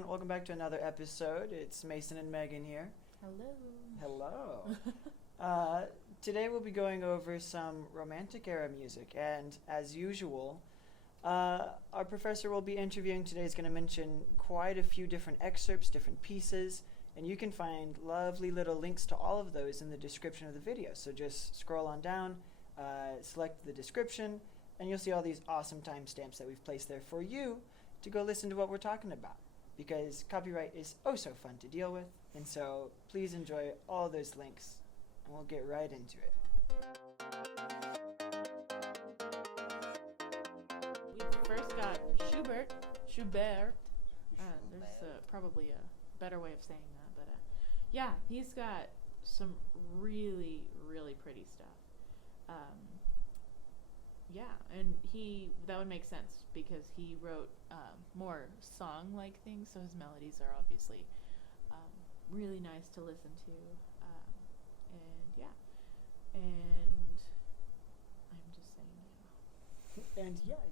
everyone. Welcome back to another episode. It's Mason and Megan here. Hello. Hello. Today we'll be going over some Romantic era music, and as usual, our professor we'll be interviewing today is going to mention quite a few different excerpts, different pieces, and you can find lovely little links to all of those in the description of the video. So just scroll on down, select the description, and you'll see all these awesome timestamps that we've placed there for you to go listen to what we're talking about, because copyright is oh so fun to deal with, and so please enjoy all those links, and we'll get right into it. We first got Schubert. There's probably a better way of saying that, but yeah, he's got some really, really pretty stuff. Yeah, and that would make sense because he wrote more song-like things, so his melodies are obviously really nice to listen to. And I'm just saying And yeah.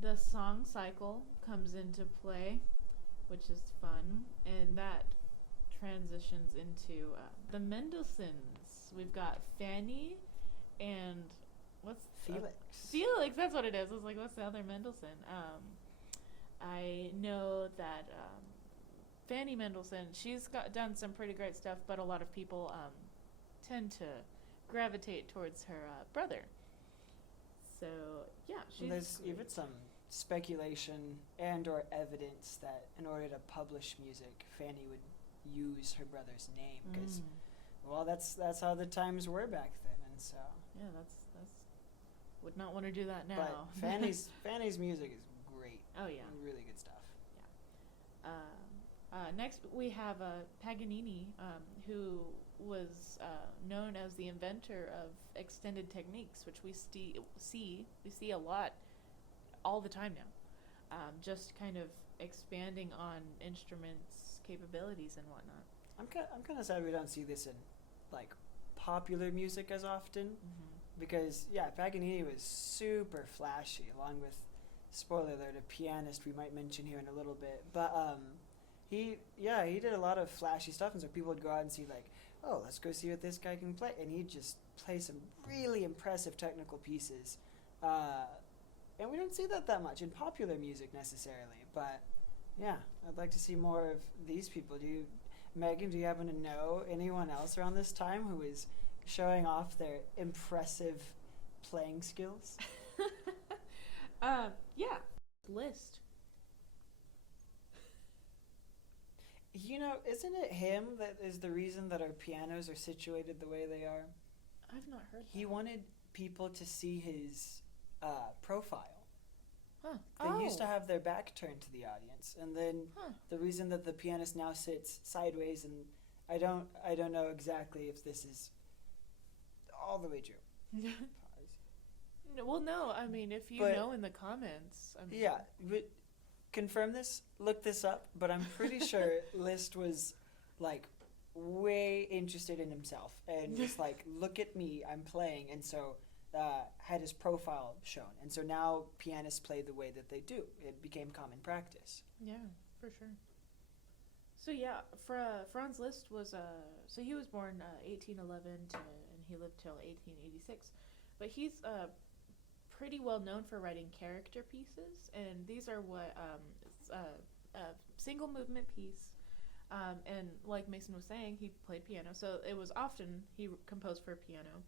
the song cycle comes into play, which is fun, and that transitions into the Mendelssohns. We've got Fanny and what's Felix, that's what it is. I was like, what's the other Mendelssohn? I know that Fanny Mendelssohn, she's done some pretty great stuff, but a lot of people tend to gravitate towards her brother. So yeah, There's even some speculation and or evidence that in order to publish music, Fanny would use her brother's name because, well, that's how the times were back then, and so. Yeah, that's would not want to do that now. But Fanny's music is great. Oh yeah, really good stuff. Yeah. Next we have Paganini, who was known as the inventor of extended techniques, which we see a lot all the time now. Just kind of expanding on instruments' capabilities and whatnot. I'm kind of sad we don't see this in like popular music as often, because Paganini was super flashy, along with, spoiler alert, a pianist we might mention here in a little bit. But he did a lot of flashy stuff, and so people would go out and see like, oh, let's go see what this guy can play, and he'd just play some really impressive technical pieces. And we don't see that much in popular music necessarily, but yeah, I'd like to see more of these people. Megan, do you happen to know anyone else around this time who is showing off their impressive playing skills? Yeah. Liszt. Isn't it him that is the reason that our pianos are situated the way they are? I've not heard that. He wanted people to see his profile. Huh. They used to have their back turned to the audience, and then the reason that the pianist now sits sideways, and I don't know exactly if this is all the way true. Well, no, I mean, if you know in the comments. Yeah, but confirm this, look this up, but I'm pretty sure Liszt was like way interested in himself and just like, look at me, I'm playing, and so had his profile shown, and so now pianists play the way that they do. It became common practice. Yeah, for sure. So yeah, Franz Liszt was so he was born 1811 and he lived till 1886, but he's pretty well known for writing character pieces, and these are what a single movement piece, and like Mason was saying, he played piano, so it was often he composed for piano.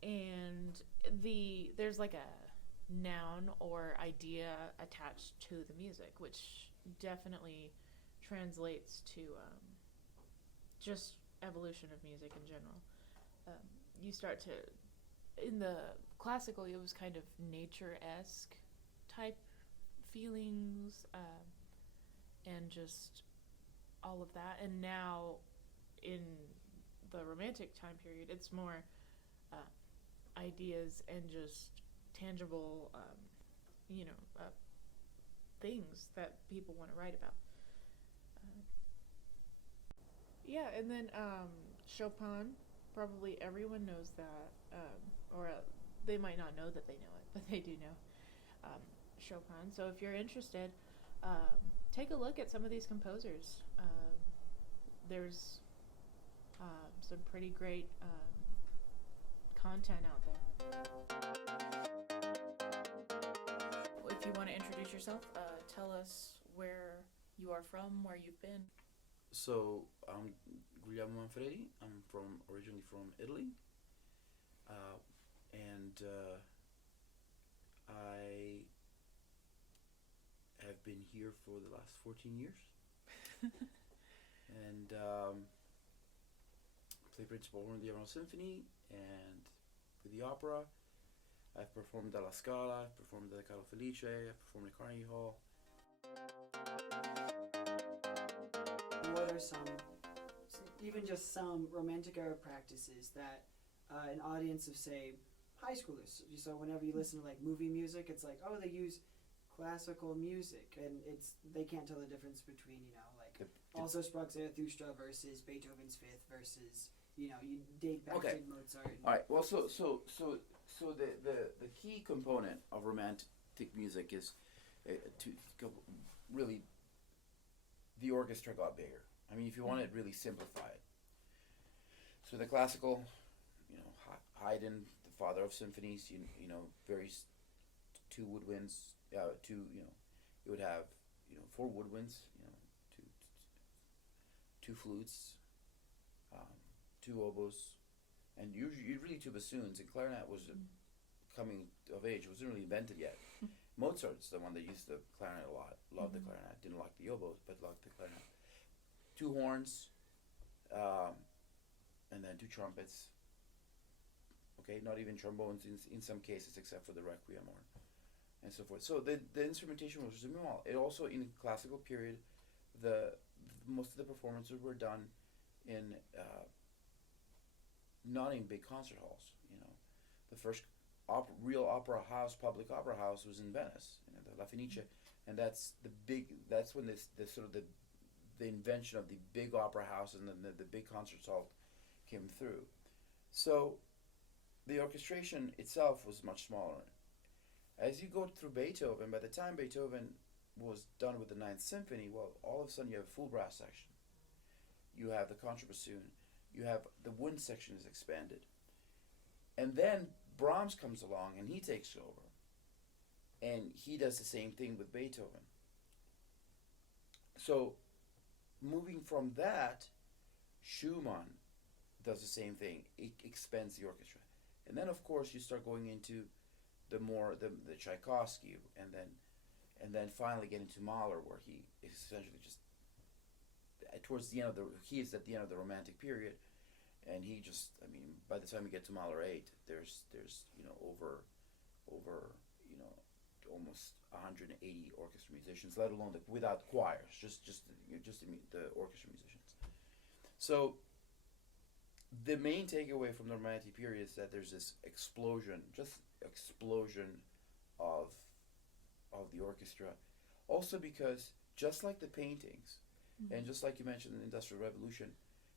And there's like a noun or idea attached to the music, which definitely translates to just evolution of music in general. You start to, in the classical, it was kind of nature-esque type feelings, and just all of that. And now in the Romantic time period, it's more ideas and just tangible, things that people want to write about. And then Chopin, probably everyone knows that, or they might not know that they know it, but they do know Chopin. So if you're interested, take a look at some of these composers. There's some pretty great content out there. If you want to introduce yourself, tell us where you are from, where you've been. So I'm Guglielmo Manfredi. I'm originally from Italy, and I have been here for the last 14 years, and play principal in the Arnold Symphony and with the opera. I've performed at La Scala, I've performed at the Carlo Felice, I've performed at Carnegie Hall. What are even just some romantic era practices that an audience of, say, high schoolers, so whenever you listen to like movie music, it's like, oh, they use classical music, and they can't tell the difference between, like also Sprach Zarathustra versus Beethoven's Fifth versus, you date back to Mozart. All right. Well, so the key component of romantic music is really the orchestra got bigger. I mean, if you want to really simplify it. So the classical, Haydn, the father of symphonies, very two woodwinds, you would have, four woodwinds, two flutes, two oboes, and usually really two bassoons. And clarinet was coming of age; it wasn't really invented yet. Mozart's the one that used the clarinet a lot. Loved the clarinet. Didn't like the oboes, but loved the clarinet. Two horns, and then two trumpets. Okay, not even trombones in some cases, except for the Requiem and so forth. So the instrumentation was minimal. It also, in the classical period, most of the performances were done in not in big concert halls. The first real public opera house was in Venice, the La Fenice, and that's when the invention of the big opera house and then the big concert hall came through. So the orchestration itself was much smaller. As you go through Beethoven, by the time Beethoven was done with the Ninth Symphony, well, all of a sudden you have a full brass section. You have the contrabassoon. You have the wind section is expanded. And then Brahms comes along and he takes over. And he does the same thing with Beethoven. So moving from that, Schumann does the same thing. It expands the orchestra. And then of course you start going into the Tchaikovsky, and then finally get into Mahler, where he is essentially just towards the end of he is at the end of the Romantic period, and he just, by the time we get to Mahler 8, there's over almost 180 orchestra musicians, let alone without choirs, just the orchestra musicians. So the main takeaway from the Romantic period is that there's this explosion of the orchestra. Also because, just like the paintings, and just like you mentioned in the Industrial Revolution,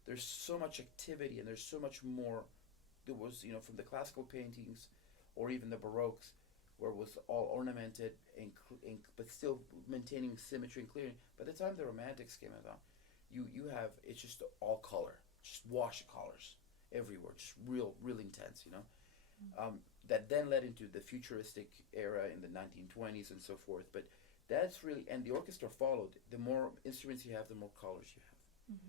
there's so much activity and there's so much more. There was, from the classical paintings or even the Baroques, where it was all ornamented but still maintaining symmetry and clearing. By the time the Romantics came along, you have, it's just all color, just wash colors everywhere, just real intense, that then led into the futuristic era in the 1920s and so forth. But that's really, and the orchestra followed. The more instruments you have, the more colors you have.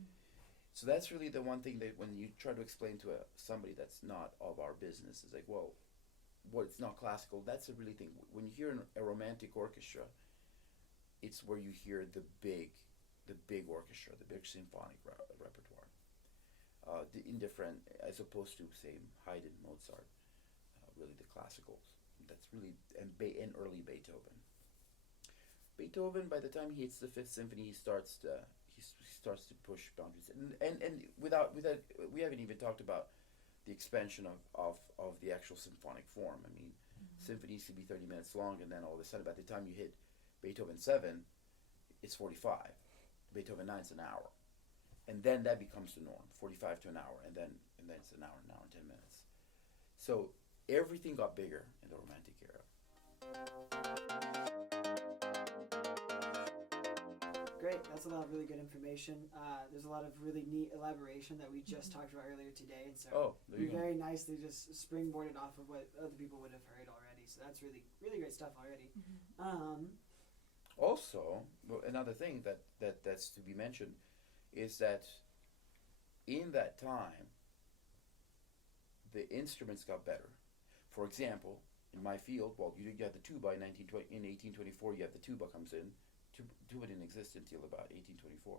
So that's really the one thing that when you try to explain to somebody that's not of our business, is like, well, it's not classical. That's a really thing. When you hear a romantic orchestra, it's where you hear the big orchestra, the big symphonic repertoire, in different, as opposed to, say, Haydn, Mozart, really the classicals. That's really, and early Beethoven. Beethoven, by the time he hits the Fifth Symphony, he starts to push boundaries, and without we haven't even talked about the expansion of the actual symphonic form. Symphonies could be 30 minutes long, and then all of a sudden, by the time you hit Beethoven 7, it's 45. Beethoven 9 is an hour, and then that becomes the norm, 45 to an hour, and then it's an hour and 10 minutes. So everything got bigger in the Romantic era. great. That's a lot of really good information. There's a lot of really neat elaboration that we just talked about earlier today, and so you very nicely just springboarded off of what other people would have heard already. So that's really, really great stuff already. Also, another thing that's to be mentioned is that in that time, the instruments got better. For example, in my field, well, you have the tuba in 1824. You have the tuba comes in. Tuba didn't exist until about 1824,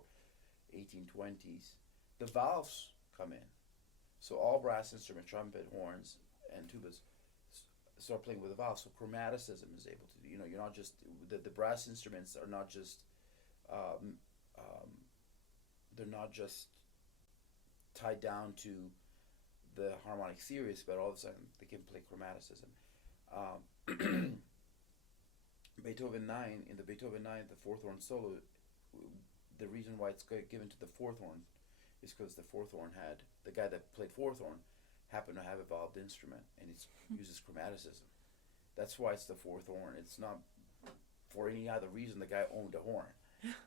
1820s. The valves come in, so all brass instruments, trumpet, horns, and tubas start playing with the valves. So chromaticism is able to, you're not just the brass instruments are not just they're not just tied down to the harmonic series, but all of a sudden they can play chromaticism. Beethoven 9, in the Beethoven 9, the fourth horn solo, the reason why it's given to the fourth horn is because the fourth horn the guy that played fourth horn happened to have a valved instrument, and it uses chromaticism. That's why it's the fourth horn. It's not for any other reason. The guy owned a horn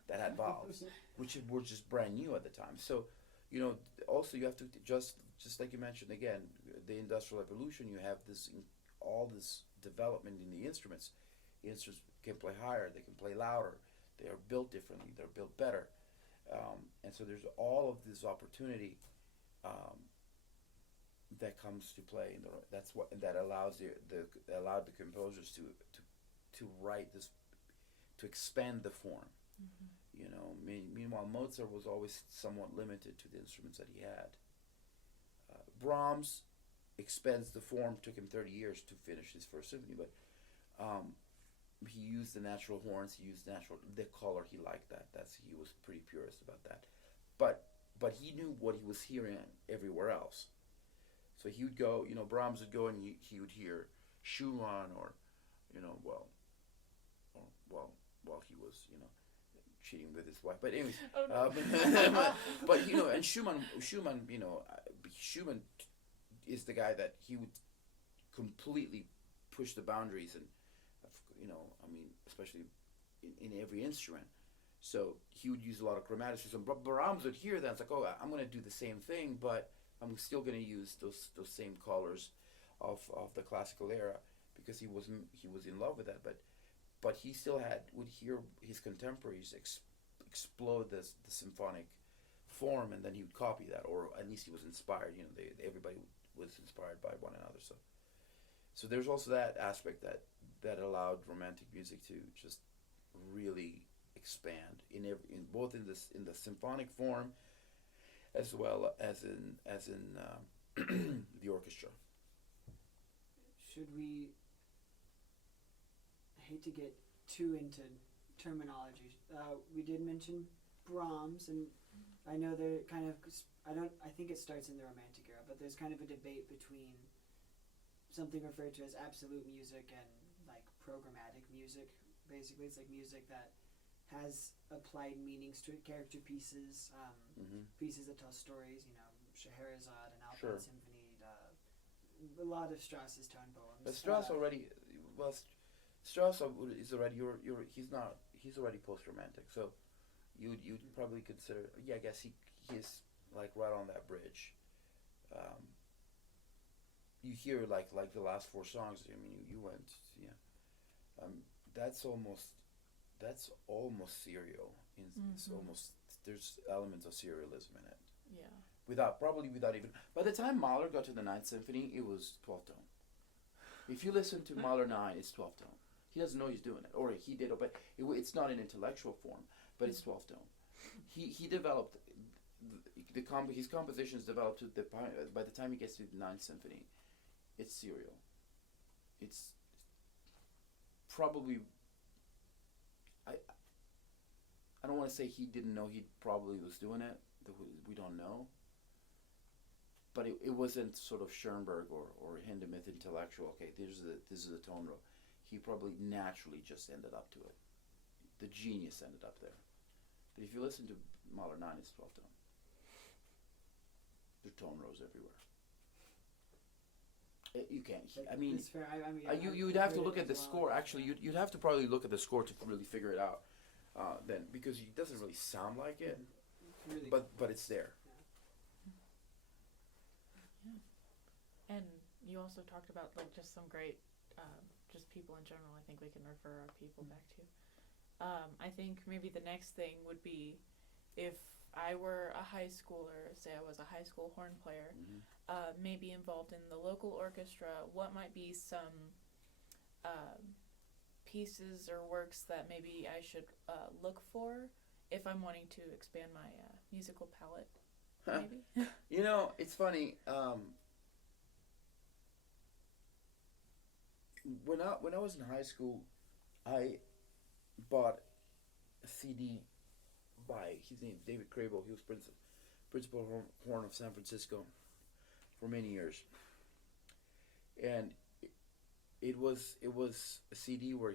that had valves, which were just brand new at the time. So, also you have to just like you mentioned again, the Industrial Revolution. You have all this development in the instruments. The instruments can play higher. They can play louder. They are built differently. They're built better, and so there's all of this opportunity that comes to play. That's what that allowed the composers to write this, to expand the form. Meanwhile, Mozart was always somewhat limited to the instruments that he had. Brahms expands the form. Took him 30 years to finish his first symphony, but he used the natural horns. He used the color. He liked that. He was pretty purist about that. But he knew what he was hearing everywhere else. So he would go, Brahms would go and he would hear Schumann or he was, cheating with his wife. But anyways, but and Schumann, Schumann is the guy that he would completely push the boundaries, and especially in every instrument. So he would use a lot of chromaticism. But Brahms would hear that. It's like, I'm going to do the same thing, but I'm still going to use those same colors of the classical era, because he was in love with that. But he still would hear his contemporaries explode the symphonic form, and then he would copy that, or at least he was inspired. Everybody was inspired by one another. So there's also that aspect that allowed Romantic music to just really expand in both in the symphonic form, as well as in the orchestra. Should we? I hate to get too into terminology. We did mention Brahms, and I know they're kind of. I think it starts in the Romantic era, but there's kind of a debate between something referred to as absolute music and like programmatic music. Basically, it's like music that has applied meanings to it, character pieces, pieces that tell stories. Scheherazade and Alpine Symphony. A lot of Strauss's tone poems. But Strauss already, Strauss is already he's already post-romantic. So you'd probably consider, I guess he's like right on that bridge. You hear like the last four songs. I mean, you went, that's almost serial. It's almost, there's elements of serialism in it. Yeah. Without even. By the time Mahler got to the Ninth Symphony, it was 12 tone. If you listen to Mahler 9, it's 12 tone. He doesn't know he's doing it, or he did, but it's not in intellectual form, but it's 12 tone. He developed his compositions developed by the time he gets to the Ninth Symphony, it's serial. It's probably, I don't want to say he didn't know he probably was doing it. We don't know. But it wasn't sort of Schoenberg or Hindemith intellectual. Okay, this is the tone row. He probably naturally just ended up to it. The genius ended up there. But if you listen to Mahler 9, it's 12 tone. There are tone rows everywhere. You can't. I mean, you'd have to look at the score. Actually, you'd have to probably look at the score to really figure it out. Then because it doesn't really sound like it, Really. but it's there. And you also talked about like just some great, just people in general. I think we can refer our people back to. I think maybe the next thing would be if I were a high schooler, say I was a high school horn player, maybe involved in the local orchestra. What might be some pieces or works that maybe I should look for if I'm wanting to expand my musical palette? Maybe. You know, it's funny. When I was in high school, I bought a CD by his name David Crable. He was principal horn of San Francisco for many years, and it was a CD where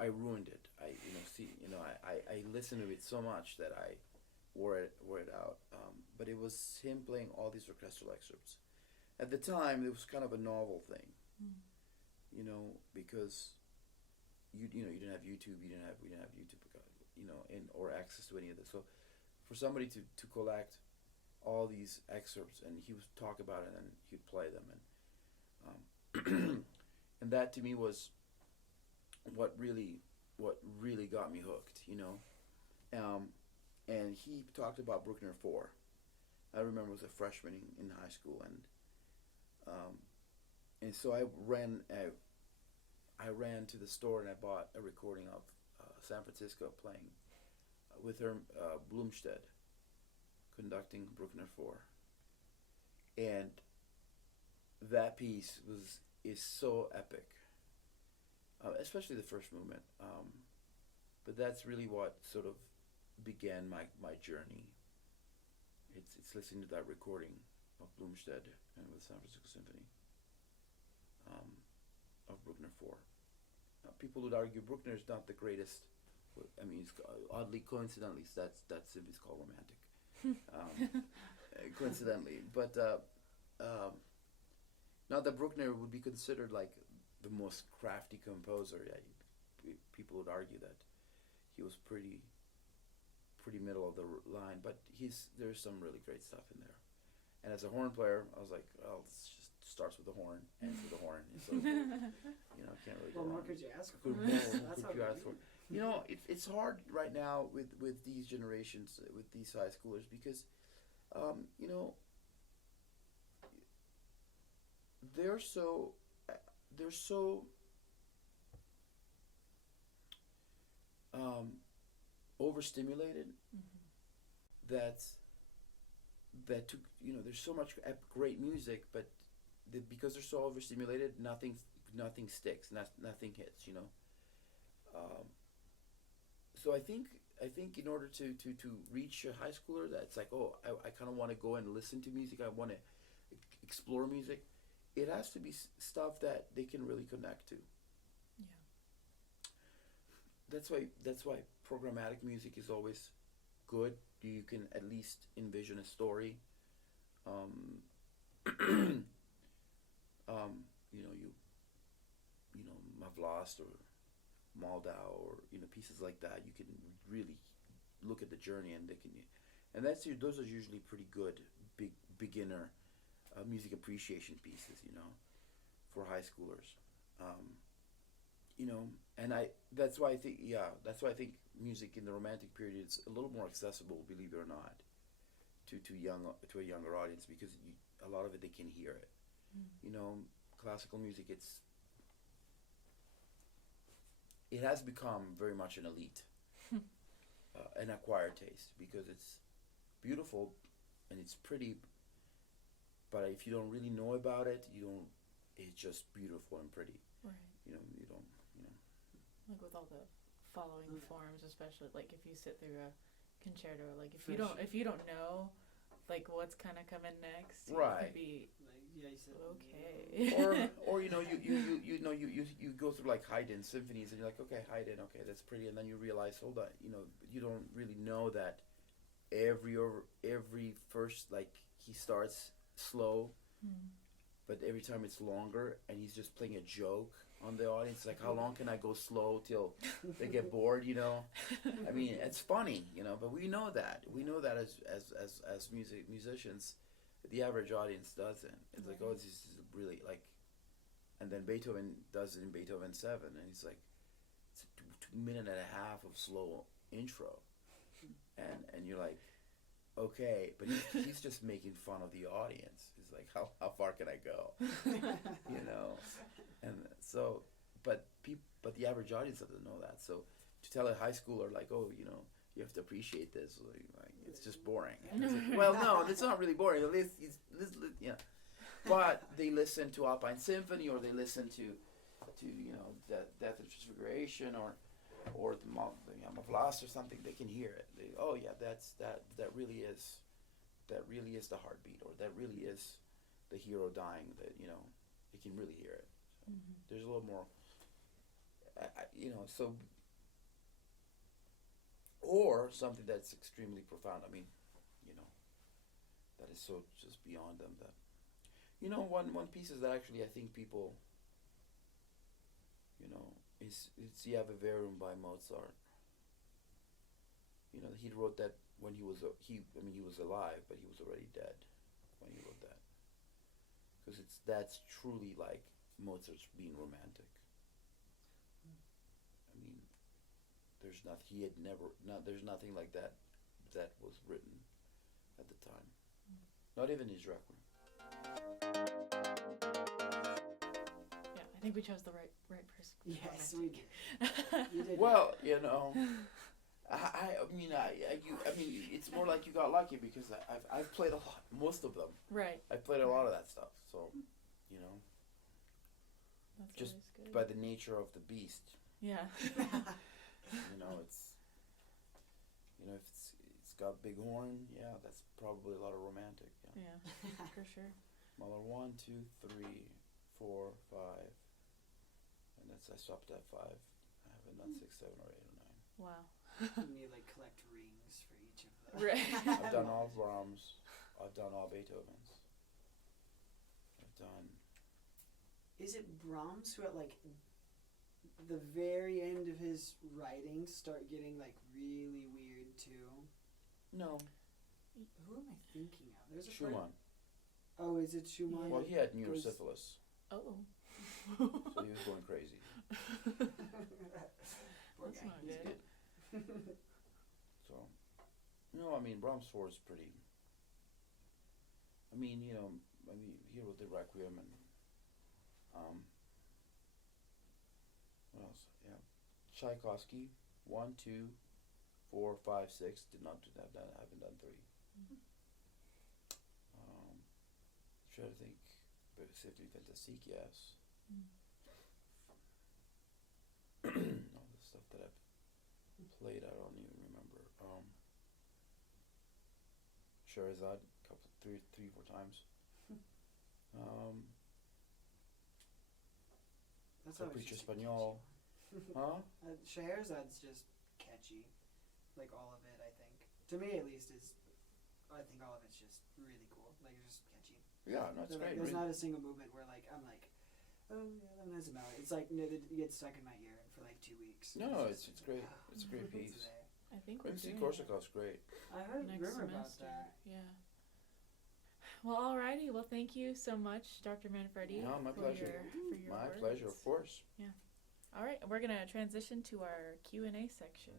I ruined it. I listened to it so much that I wore it out. But it was him playing all these orchestral excerpts. At the time, it was kind of a novel thing, because you didn't have YouTube, we didn't have YouTube, or access to any of this. So for somebody to collect all these excerpts, and he would talk about it, and he'd play them, and and that to me was what really got me hooked, and he talked about Bruckner 4. I remember I was a freshman in high school, and so I ran to the store and I bought a recording of San Francisco playing with her Blumstedt conducting Bruckner 4, and that piece is so epic, especially the first movement. But that's really what sort of began my journey. It's listening to that recording of Blumstedt and with San Francisco Symphony of Bruckner 4. People would argue Bruckner is not the greatest. I mean, it's, oddly, coincidentally, that symphony is called Romantic. Coincidentally, but not that Bruckner would be considered like the most crafty composer. Yeah, people would argue that he was pretty middle of the line, but there's some really great stuff in there. And as a horn player, I was like, well, it just starts with the horn, ends with the horn. So, can't really go wrong. What more could you ask for? Could you ask for? It's hard right now with these generations, with these high schoolers, because, they're so overstimulated that there's so much great music, but because they're so overstimulated, nothing sticks, nothing hits. So I think in order to reach a high schooler that's like, oh, I kind of want to go and listen to music, I want to explore music, it has to be stuff that they can really connect to. Yeah. That's why programmatic music is always good. You can at least envision a story. Mavlast or Moldau or pieces like that. You can really look at the journey, and those are usually pretty good beginner music appreciation pieces, for high schoolers. And that's why I think music in the Romantic period is a little more accessible, believe it or not, to a younger audience, because a lot of it they can hear it. Classical music, it has become very much an elite, an acquired taste, because it's beautiful and it's pretty, but if you don't really know about it, it's just beautiful and pretty. Right. Like with all the following forms, especially like if you sit through a concerto, like if you don't know like what's kind of coming next, right? You okay. or you go through like Haydn symphonies, and you're like, okay, Haydn, okay, that's pretty, and then you realize, hold on, you don't really know that every first, like, he starts slow, but every time it's longer, and he's just playing a joke on the audience. Like, how long can I go slow till they get bored? You know, I mean, it's funny, you know, but we know that as musicians, the average audience doesn't. It's like, oh, this is really like, and then Beethoven does it in Beethoven 7, and he's like, it's a 2.5 minutes of slow intro, and you're like, okay, but he's just making fun of the audience. He's like, how far can I go? You know, and so, but the average audience doesn't know that. So to tell a high schooler like, oh, you know, you have to appreciate this, like it's just boring. It's like, well, no, it's not really boring. At least yeah. But they listen to Alpine Symphony, or they listen to you know, Death and Transfiguration, or the Yamavlas or something. They can hear it. Oh yeah, that really is the heartbeat, or that really is the hero dying. That, you know, they can really hear it. So there's a little more, you know. So, or something that's extremely profound. I mean, you know, that is so just beyond them. That, you know, one piece is that actually I think people, you know, it's the Ave Verum by Mozart. You know, he wrote that when he was alive, but he was already dead when he wrote that. Because that's truly like Mozart's being romantic. I mean, there's nothing like that was written at the time. Not even his Requiem. Yeah, I think we chose the right person. Yes, we did. You did. Well, you know, I mean, it's more like you got lucky, because I've played a lot, most of them. Right. I've played a lot of that stuff, so, you know, That's just always good. by the nature of the beast, Yeah. you know, it's, you know, if it's got big horn, yeah, that's probably a lot of romantic. Yeah. Yeah, for sure. Mahler 1, 2, 3, 4, 5, and I stopped at 5. I haven't done 6, 7, or 8, or 9. Wow. You like collect rings for each of them. Right. I've done all Brahms. I've done all Beethovens. I've done. Is it Brahms who at like the very end of his writings start getting like really weird too? No. Who am I thinking of? There's a Schumann. Oh, is it Schumann? Well, he had Goes- neurosyphilis, Oh. so he was going crazy. Poor That's guy. not He's good. good. So, no, I mean, Brahms 4 is pretty. I mean, you know, he wrote the Requiem, and what else? Yeah, Tchaikovsky 1, 2, 4, 5, 6. Did not do that. I haven't done 3. Trying to think. But Symphony Fantastique, yes. All the stuff that I've played, I don't even remember. Scheherazade, three, 4 times. That's always Capriccio just Espagnol. Huh? Scheherazade's just catchy, like all of it. I think, to me at least, I think all of it's just really cool. Like, it's just catchy. Yeah, no, it's Like, great. there's Really. not a single movement where like I'm like, oh yeah, that doesn't matter. It's like no, it gets stuck in my ear for like 2 weeks. No, just it's great. It's a great it's piece. there. I think we're Quincy doing Korsakov's great. I heard next rumor about semester. that. Yeah. Well, alrighty. Well, thank you so much, Dr. Manfredi. No, my for pleasure. For your My words. pleasure, of course. All right, we're gonna transition to our Q&A section.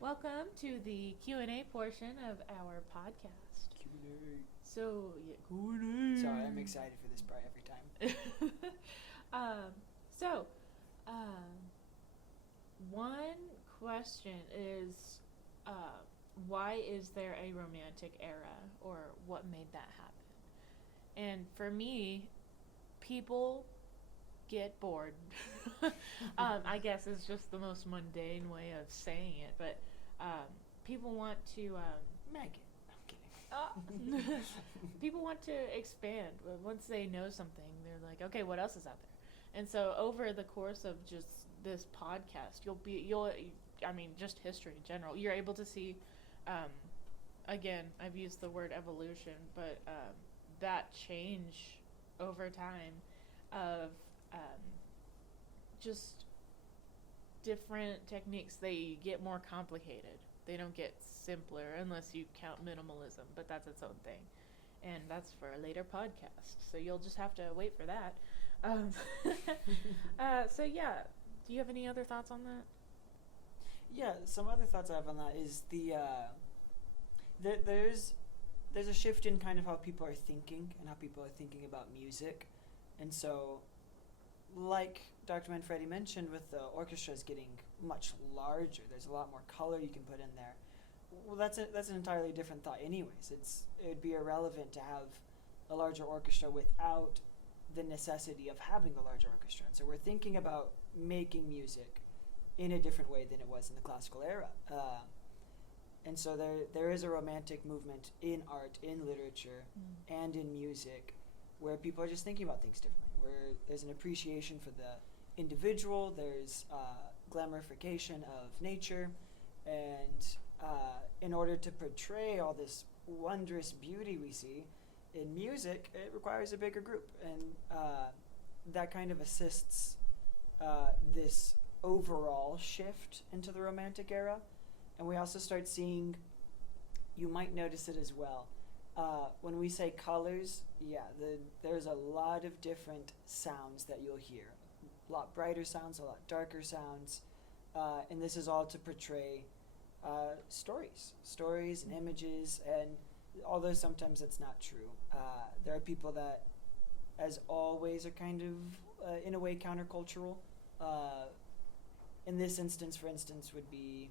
Welcome to the Q&A portion of our podcast. Q&A. So, yeah, Q&A. Sorry, I'm excited for this part every time. One question is, why is there a romantic era, or what made that happen? And for me, people get bored. I guess is just the most mundane way of saying it, but people want to Megan. I'm kidding. people want to expand. Once they know something, they're like, okay, what else is out there? And so over the course of just this podcast, just history in general, you're able to see, again, I've used the word evolution, but that change over time of just different techniques. They get more complicated. They don't get simpler unless you count minimalism, but that's its own thing. And that's for a later podcast, so you'll just have to wait for that. So yeah, do you have any other thoughts on that? Yeah, some other thoughts I have on that is there's a shift in kind of how people are thinking and how people are thinking about music. And so, like Dr. Manfredi mentioned, with the orchestras getting much larger, there's a lot more color you can put in there. Well, that's an entirely different thought anyways. It would be irrelevant to have a larger orchestra without the necessity of having a larger orchestra. And so we're thinking about making music in a different way than it was in the classical era. And so there is a romantic movement in art, in literature, and in music where people are just thinking about things differently, where there's an appreciation for the individual, there's glamorification of nature, and in order to portray all this wondrous beauty we see in music, it requires a bigger group, and that kind of assists this overall shift into the Romantic era. And we also start seeing, you might notice it as well, when we say colors, there's a lot of different sounds that you'll hear. A lot brighter sounds, a lot darker sounds, and this is all to portray stories and images, and although sometimes it's not true, there are people that, as always, are kind of, in a way, countercultural. In this instance, for instance, would be,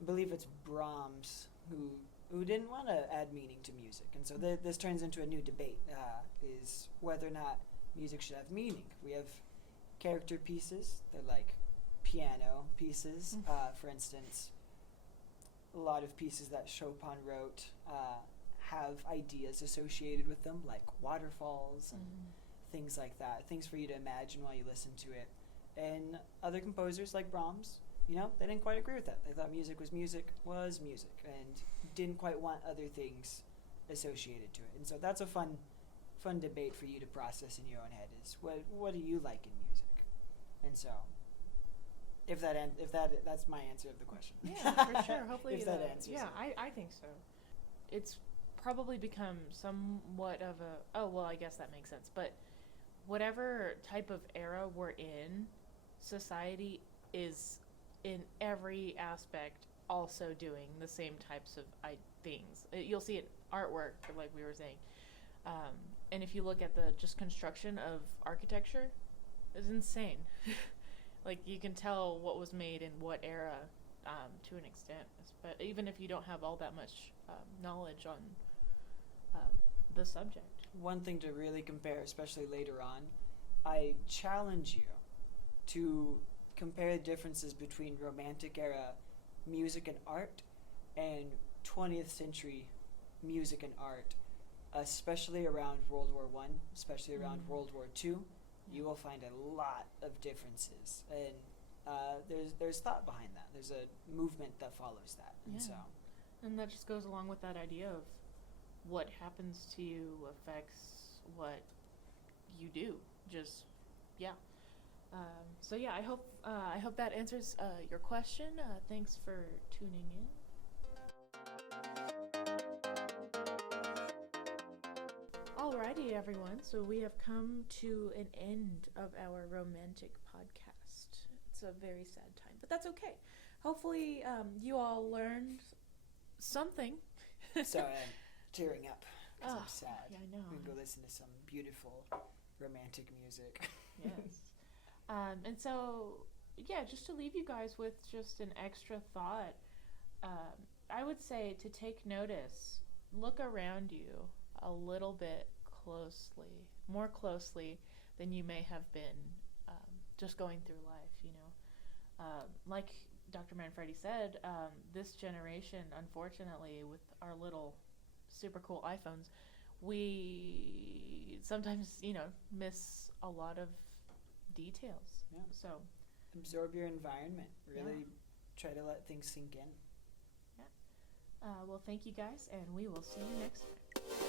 I believe it's Brahms, who didn't want to add meaning to music. And so this turns into a new debate, is whether or not music should have meaning. We have character pieces, they're like piano pieces. For instance, a lot of pieces that Chopin wrote have ideas associated with them, like waterfalls and things like that, things for you to imagine while you listen to it. And other composers like Brahms, they didn't quite agree with that. They thought music, and didn't quite want other things associated to it. And so that's a fun debate for you to process in your own head, is what do you like in music? And so, if that's my answer of the question. Yeah, for sure. Hopefully if that answers yeah, it. I think so. It's probably become somewhat of I guess that makes sense. But whatever type of era we're in, society is in every aspect also doing the same types of things. You'll see it artwork, like we were saying. And if you look at the just construction of architecture, it's insane. Like, you can tell what was made in what era to an extent. But even if you don't have all that much knowledge on the subject. One thing to really compare, especially later on, I challenge you to compare the differences between Romantic era music and art and 20th century music and art, especially around World War I, especially around World War II. You will find a lot of differences, and there's thought behind that. There's a movement that follows that, and that just goes along with that idea of what happens to you affects what you do. I hope that answers your question. Thanks for tuning in. Alrighty, everyone. So we have come to an end of our romantic podcast. It's a very sad time, but that's okay. Hopefully, you all learned something. Sorry, I'm tearing up because I'm sad. Yeah, I know. We can go listen to some beautiful romantic music. Yes. And so, just to leave you guys with just an extra thought, I would say to take notice, look around you a little bit more closely than you may have been just going through life, like Dr. Manfredi said, this generation, unfortunately, with our little super cool iPhones, we sometimes, miss a lot of details. Yeah. So absorb your environment. Really try to let things sink in. well, thank you guys, and we will see you next time.